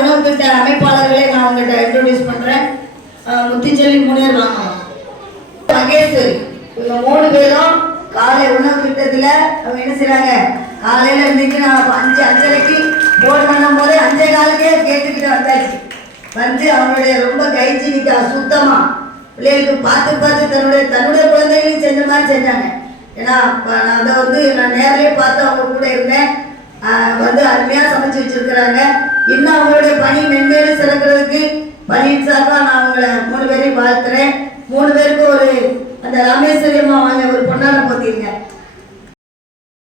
உணவு திட்ட அமைப்பாளர்களை நான் உங்கள்கிட்ட இன்ட்ரோடியூஸ் பண்ணுறேன். முத்திச்செல்வி முனியர் வாங்கலாம், மகேஸ்வரி, இவங்க 3 பேரும் காலை உணவு திட்டத்தில் அவங்க என்ன செய்கிறாங்க, காலையில் இருந்துச்சு நான் 5:30க்கு போன் பண்ணும் போதே 5:15க்கே கேட்டுக்கிட்டு வந்தாச்சு. வந்து அவங்களுடைய ரொம்ப கைஜீனிக்கா சுத்தமாக பிள்ளைகளுக்கு பார்த்து தன்னுடைய குழந்தைகளையும் செஞ்ச மாதிரி செஞ்சாங்க. ஏன்னா நான் அதை நான் நேரிலே பார்த்து அவங்க கூட இருந்தேன். வந்து அருமையாக சமைச்சு வச்சுருக்கிறாங்க. இன்னும் அவங்களுடைய பணி மென்மேலும் சிறக்கிறதுக்கு பணியின் சார்பாக நான் அவங்கள 3 பேரையும் வாழ்த்துறேன். 3 பேருக்கும் அந்த ராமேஸ்வரி அம்மா வாங்க ஒரு பொன்னாடம் போத்திருங்க.